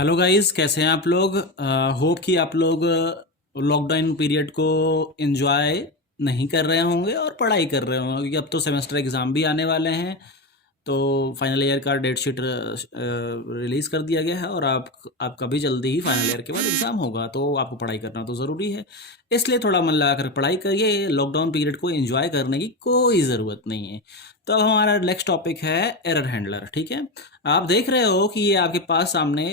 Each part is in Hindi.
हेलो गाइस, कैसे हैं आप लोग। होप कि आप लोग लॉकडाउन पीरियड को एंजॉय नहीं कर रहे होंगे और पढ़ाई कर रहे होंगे, क्योंकि अब तो सेमेस्टर एग्ज़ाम भी आने वाले हैं। तो फाइनल ईयर का डेट शीट रिलीज़ कर दिया गया है और आपका भी जल्दी ही फाइनल ईयर के बाद एग्ज़ाम होगा, तो आपको पढ़ाई करना तो ज़रूरी है। इसलिए थोड़ा मन लगा कर पढ़ाई करिए, लॉकडाउन पीरियड को एंजॉय करने की कोई ज़रूरत नहीं है। तो अब हमारा नेक्स्ट टॉपिक है एरर हैंडलर। ठीक है, आप देख रहे हो कि ये आपके पास सामने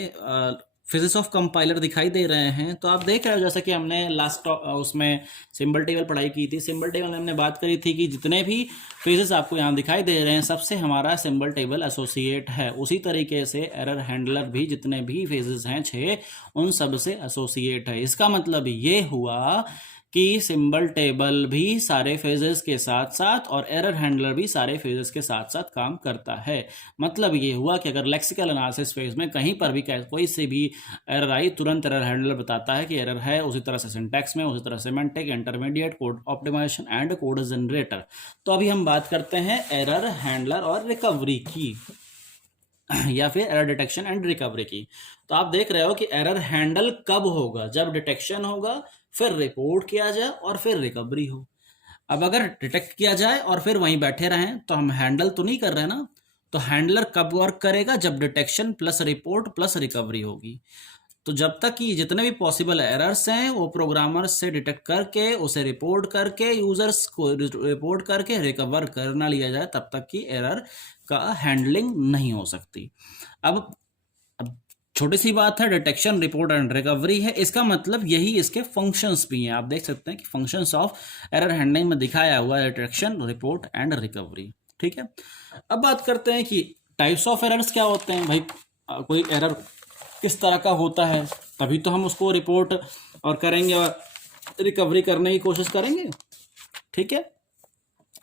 फिजिक्स ऑफ कंपाइलर दिखाई दे रहे हैं। तो आप देख रहे हो, जैसा कि हमने लास्ट उसमें सिंबल टेबल पढ़ाई की थी। सिंबल टेबल में हमने बात करी थी कि जितने भी फेजेस आपको यहाँ दिखाई दे रहे हैं, सबसे हमारा सिंबल टेबल एसोसिएट है। उसी तरीके से एरर हैंडलर भी जितने भी फेजेस हैं 6, उन सब से एसोसिएट है। इसका मतलब ये हुआ कि सिंबल टेबल भी सारे फेजेस के साथ साथ और एरर हैंडलर भी सारे फेजेस के साथ साथ काम करता है। मतलब ये हुआ कि अगर लेक्सिकल एनालिसिस फेज में कहीं पर भी कोई से भी एरर आई, तुरंत एरर हैंडलर बताता है कि एरर है। उसी तरह से सिंटैक्स में, उसी तरह semantic, intermediate, code optimization and code generator. तो अभी हम बात करते हैं एरर हैंडलर और रिकवरी की या फिर एरर डिटेक्शन एंड रिकवरी की। तो आप देख रहे हो कि एरर हैंडल कब होगा, जब डिटेक्शन होगा, फिर रिपोर्ट किया जाए और फिर रिकवरी हो। अब अगर डिटेक्ट किया जाए और फिर वहीं बैठे रहें तो हम हैंडल तो नहीं कर रहे ना। तो हैंडलर कब वर्क करेगा, जब detection plus report plus recovery होगी। तो जब तक कि जितने भी पॉसिबल एरर्स हैं वो प्रोग्रामर्स से डिटेक्ट करके, उसे रिपोर्ट करके, यूजर्स को रिपोर्ट करके रिकवर कर ना लिया जाए, तब तक कि एरर का हैंडलिंग नहीं हो सकती। अब छोटी सी बात है, डिटेक्शन, रिपोर्ट एंड रिकवरी है। इसका मतलब यही इसके फंक्शंस भी हैं। आप देख सकते हैं कि फंक्शंस ऑफ एरर हैंडलिंग में दिखाया हुआ है डिटेक्शन, रिपोर्ट एंड रिकवरी। ठीक है, अब बात करते हैं कि टाइप्स ऑफ एरर्स क्या होते हैं। भाई कोई एरर किस तरह का होता है, तभी तो हम उसको रिपोर्ट और करेंगे और रिकवरी करने की कोशिश करेंगे। ठीक है,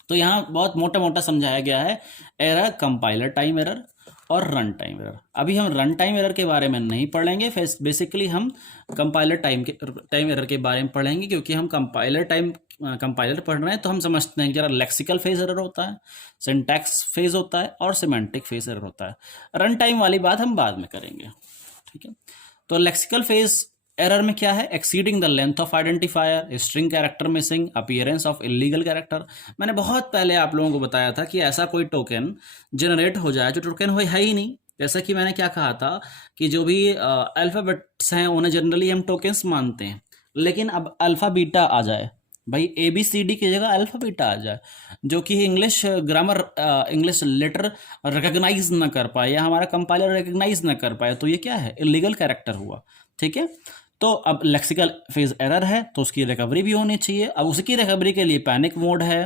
तो यहाँ बहुत मोटा मोटा समझाया गया है एरर, कंपाइलर टाइम एरर और रन टाइम एरर। अभी हम रन टाइम एरर के बारे में नहीं पढ़ेंगे, बेसिकली हम कंपाइलर टाइम एरर के बारे में पढ़ेंगे, क्योंकि हम कंपाइलर पढ़ रहे हैं। तो हम समझते हैं कि जरा लेक्सिकल फेज एरर होता है, सिंटैक्स फेज होता है और सिमेंटिक फेज एरर होता है। रन टाइम वाली बात हम बाद में करेंगे। ठीक है, तो लेक्सिकल फेज एरर में क्या है, exceeding the length of identifier, string character missing, appearance of illegal character. मैंने बहुत पहले आप लोगों को बताया था कि ऐसा कोई टोकन जनरेट हो जाए जो टोकन है ही नहीं। जैसा कि मैंने क्या कहा था कि जो भी अल्फ़ाबेट्स हैं उन्हें जनरली हम टोकन्स मानते हैं, लेकिन अब अल्फ़ा बीटा आ जाए, भाई ABCD की जगह अल्फ़ा बीटा आ जाए, जो कि English grammar, English letter recognize ना कर पाए या हमारा कंपाइलर रिकग्नाइज ना कर पाए, तो ये क्या है, इलीगल कैरेक्टर हुआ। ठीक है, तो अब लेक्सिकल फेज एरर है तो उसकी रिकवरी भी होनी चाहिए। अब उसकी रिकवरी के लिए पैनिक मोड है,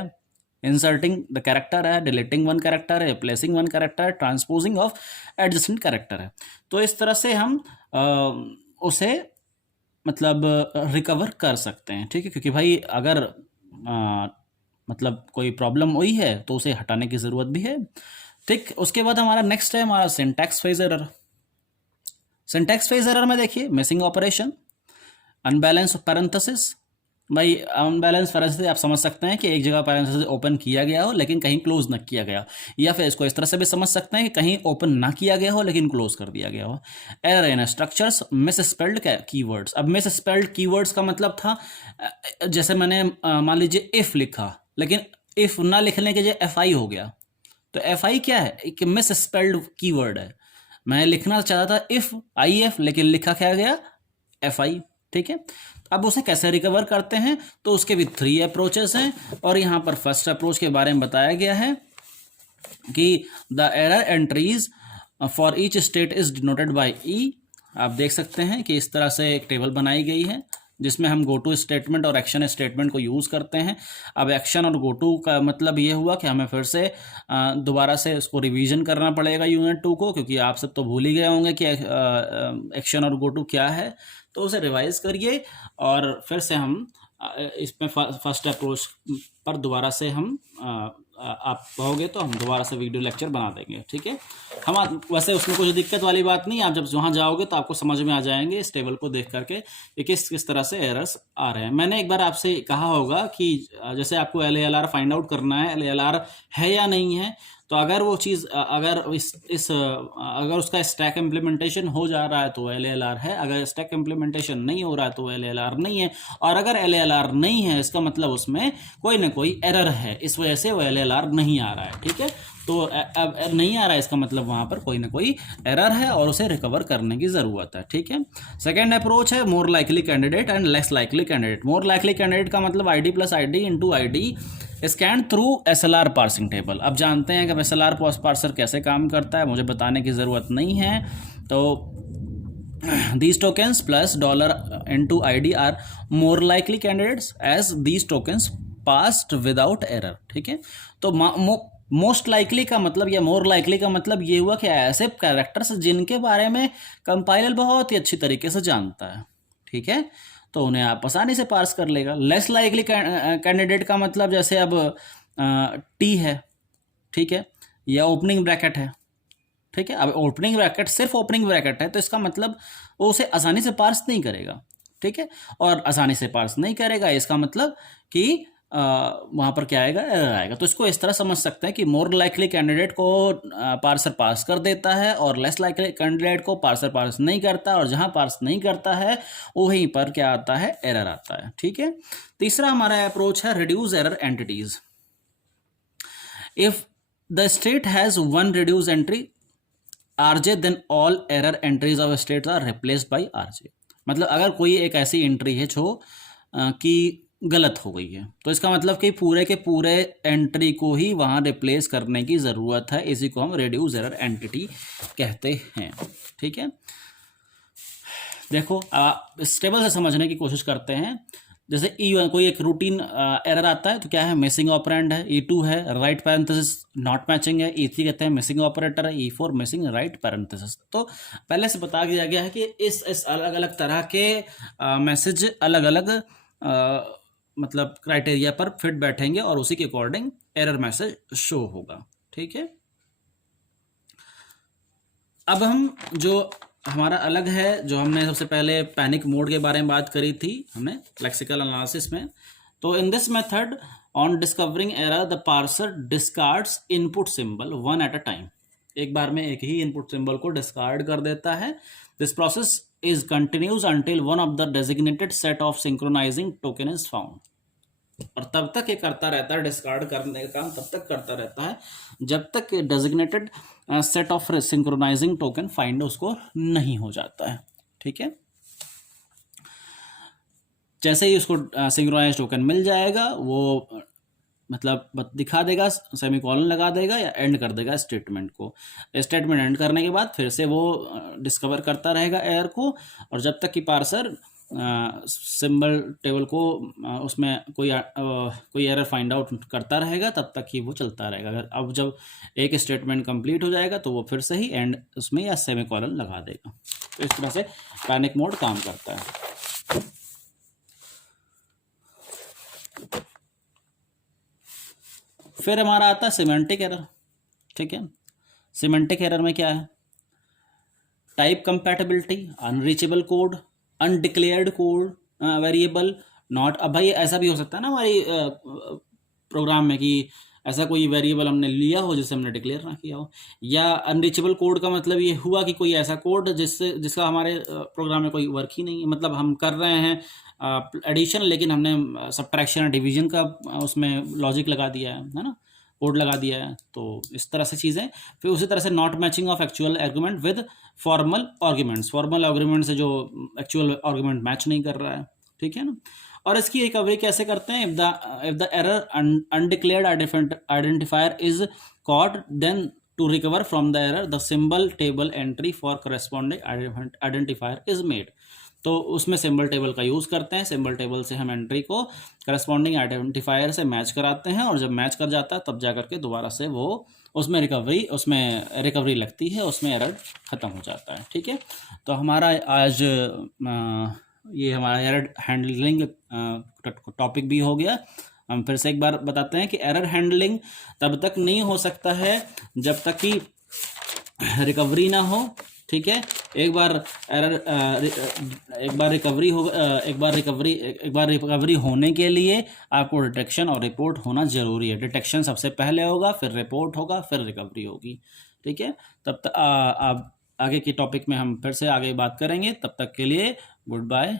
इंसर्टिंग द कैरेक्टर है, डिलीटिंग वन कैरेक्टर है, रिप्लेसिंग वन कैरेक्टर है, ट्रांसपोजिंग ऑफ एडजेसेंट कैरेक्टर है। तो इस तरह से हम उसे मतलब रिकवर कर सकते हैं। ठीक है, क्योंकि भाई अगर मतलब कोई प्रॉब्लम हुई है तो उसे हटाने की ज़रूरत भी है। ठीक, उसके बाद हमारा नेक्स्ट है हमारा syntax phase error. Syntax phase error में देखिए, मिसिंग ऑपरेशन, अनबैलेंस पैरेंथेसिस। भाई अनबैलेंस पैरेंथेसिस आप समझ सकते हैं कि एक जगह पैरेंथेसिस ओपन किया गया हो लेकिन कहीं क्लोज ना किया गया हो, या फिर इसको इस तरह से भी समझ सकते हैं कि कहीं ओपन ना किया गया हो लेकिन क्लोज कर दिया गया हो। Error in structures, miss spelled keywords. अब मिस स्पेल्ड कीवर्ड्स का मतलब था, जैसे मैंने मान लीजिए इफ लिखा, लेकिन इफ ना लिखने के जगह FI हो गया। तो FI क्या है, एक मिस स्पेल्ड कीवर्ड है। मैं लिखना चाहता था इफ IF, लेकिन लिखा क्या गया, FI। ठीक है, अब उसे कैसे रिकवर करते हैं, तो उसके भी 3 अप्रोचेस हैं, और यहाँ पर फर्स्ट अप्रोच के बारे में बताया गया है कि the error entries for each state is denoted by E। आप देख सकते हैं कि इस तरह से एक टेबल बनाई गई है जिसमें हम गो टू स्टेटमेंट और एक्शन स्टेटमेंट को यूज़ करते हैं। अब एक्शन और गो टू का मतलब ये हुआ कि हमें फिर से दोबारा से उसको रिवीजन करना पड़ेगा यूनिट 2 को, क्योंकि आप सब तो भूल ही गए होंगे कि एक्शन और गो टू क्या है। तो उसे रिवाइज करिए और फिर से हम इसमें फर्स्ट अप्रोच पर दोबारा से हम आप कहोगे तो हम दोबारा से वीडियो लेक्चर बना देंगे। ठीक है, हम वैसे उसमें कुछ दिक्कत वाली बात नहीं, आप जब वहाँ जाओगे तो आपको समझ में आ जाएंगे इस टेबल को देख करके कि किस किस तरह से एरर्स आ रहे हैं। मैंने एक बार आपसे कहा होगा कि जैसे आपको LALR फाइंड आउट करना है, LALR है या नहीं है, तो अगर वो चीज़ अगर अगर उसका स्टैक इम्प्लीमेंटेशन हो जा रहा है तो LALR है, अगर स्टैक इम्प्लीमेंटेशन नहीं हो रहा है तो LALR नहीं है, और अगर LALR नहीं है इसका मतलब उसमें कोई ना कोई एरर है, इस वजह से वो LALR नहीं आ रहा है। ठीक है, तो अब नहीं आ रहा है इसका मतलब वहाँ पर कोई ना कोई एरर है और उसे रिकवर करने की ज़रूरत है। ठीक है, सेकेंड अप्रोच है more likely candidate and less likely candidate. More likely candidate का मतलब ID + ID × ID scan through SLR parsing table. अब जानते हैं कि SLR पार्सर कैसे काम करता है, मुझे बताने की ज़रूरत नहीं है। तो these tokens plus $into ID are more likely candidates as these tokens passed without error। ठीक है, तो मोस्ट लाइकली का मतलब या मोर लाइकली का मतलब ये हुआ कि ऐसे कैरेक्टर्स जिनके बारे में कंपाइलर बहुत ही अच्छी तरीके से जानता है। ठीक है, तो उन्हें आप आसानी से पार्स कर लेगा। लेस लाइकली कैंडिडेट का मतलब जैसे अब T है, ठीक है, या ओपनिंग ब्रैकेट है। ठीक है, अब ओपनिंग ब्रैकेट सिर्फ ओपनिंग ब्रैकेट है तो इसका मतलब वो उसे आसानी से पार्स नहीं करेगा। ठीक है, और आसानी से पार्स नहीं करेगा इसका मतलब कि वहाँ पर क्या आएगा, एरर आएगा। तो इसको इस तरह समझ सकते हैं कि मोर लाइकली कैंडिडेट को पार्सर पास कर देता है और लेस लाइकली कैंडिडेट को पार्सर पास नहीं करता, और जहाँ पार्स नहीं करता है वहीं पर क्या आता है, एरर आता है। ठीक है, तीसरा हमारा अप्रोच है reduce error entities. If the state has one reduce entry RJ then all error entries of state are replaced by RJ। मतलब अगर कोई एक ऐसी एंट्री है जो कि गलत हो गई है तो इसका मतलब कि पूरे के पूरे एंट्री को ही वहाँ रिप्लेस करने की ज़रूरत है, इसी को हम रिड्यूस एरर एंटिटी कहते हैं। ठीक है, देखो इस टेबल से समझने की कोशिश करते हैं। जैसे E1 कोई एक रूटीन एरर आता है तो क्या है, मिसिंग ऑपरेंड है। E2 है राइट पैरेंथेसिस नॉट मैचिंग है। E3 कहते हैं मिसिंग ऑपरेटर है। E4 missing right parenthesis. तो पहले से बता दिया गया है कि इस अलग अलग तरह के मैसेज अलग अलग मतलब क्राइटेरिया पर फिट बैठेंगे और उसी के अकॉर्डिंग एरर मैसेज शो होगा। ठीक है, अब हम जो हमारा अलग है, जो हमने सबसे पहले पैनिक मोड के बारे में बात करी थी हमने लेक्सिकल एनालिसिस में। तो in this method on discovering error the parser discards input symbol one at a time. एक बार में एक ही इनपुट सिंबल को डिस्कार्ड कर देता है। This process is continues until one of the designated set of synchronizing token is found। और तब तक ये करता रहता है, डिस्कार्ड करने का काम तब तक करता रहता है जब तक designated set of synchronising token find उसको नहीं हो जाता है। ठीक है, जैसे ही उसको सिंक्रोनाइज टोकन मिल जाएगा वो मतलब दिखा देगा, सेमीकोलन लगा देगा या एंड कर देगा स्टेटमेंट को। स्टेटमेंट एंड करने के बाद फिर से वो डिस्कवर करता रहेगा एरर को, और जब तक कि पार्सर सिंबल टेबल को उसमें कोई एरर फाइंड आउट करता रहेगा तब तक ही वो चलता रहेगा। अगर अब जब एक स्टेटमेंट कंप्लीट हो जाएगा तो वो फिर से ही एंड उसमें या सेमीकोलन लगा देगा। तो इस तरह से पैनिक मोड काम करता है। फिर हमारा आता है सिमेंटिक एरर। ठीक है, सिमेंटिक एरर में क्या है, type compatibility, unreachable code, undeclared code variable not. अब भाई ऐसा भी हो सकता है ना हमारी प्रोग्राम में कि ऐसा कोई वेरिएबल हमने लिया हो जिसे हमने डिक्लेयर ना किया हो, या अनरीचेबल कोड का मतलब ये हुआ कि कोई ऐसा कोड जिसका हमारे प्रोग्राम में कोई वर्क ही नहीं है। मतलब हम कर रहे हैं एडिशन लेकिन हमने सब्ट्रैक्शन डिवीजन का उसमें लॉजिक लगा दिया है ना, कोड लगा दिया है। तो इस तरह से चीज़ें। फिर उसी तरह से not matching of actual argument with formal arguments. Formal argument से जो एक्चुअल आर्गुमेंट मैच नहीं कर रहा है। ठीक है ना, और इसकी रिकवरी कैसे करते हैं, if the error undeclared identifier is caught then to recover from the error the symbol table entry for corresponding identifier is made. तो उसमें सिंबल टेबल का यूज़ करते हैं। सिंबल टेबल से हम एंट्री को करस्पॉन्डिंग आइडेंटिफायर से मैच कराते हैं, और जब मैच कर जाता है तब जा करके दोबारा से वो उसमें रिकवरी लगती है, उसमें एरर ख़त्म हो जाता है। ठीक है, तो हमारा आज ये हमारा एरर हैंडलिंग टॉपिक भी हो गया। हम फिर से एक बार बताते हैं कि एरर हैंडलिंग तब तक नहीं हो सकता है जब तक कि रिकवरी ना हो। ठीक है, एक बार एरर एक बार रिकवरी होने के लिए आपको डिटेक्शन और रिपोर्ट होना ज़रूरी है। डिटेक्शन सबसे पहले होगा, फिर रिपोर्ट होगा, फिर रिकवरी होगी। ठीक है, तब तक आप आगे की टॉपिक में हम फिर से आगे बात करेंगे। तब तक के लिए गुड बाय।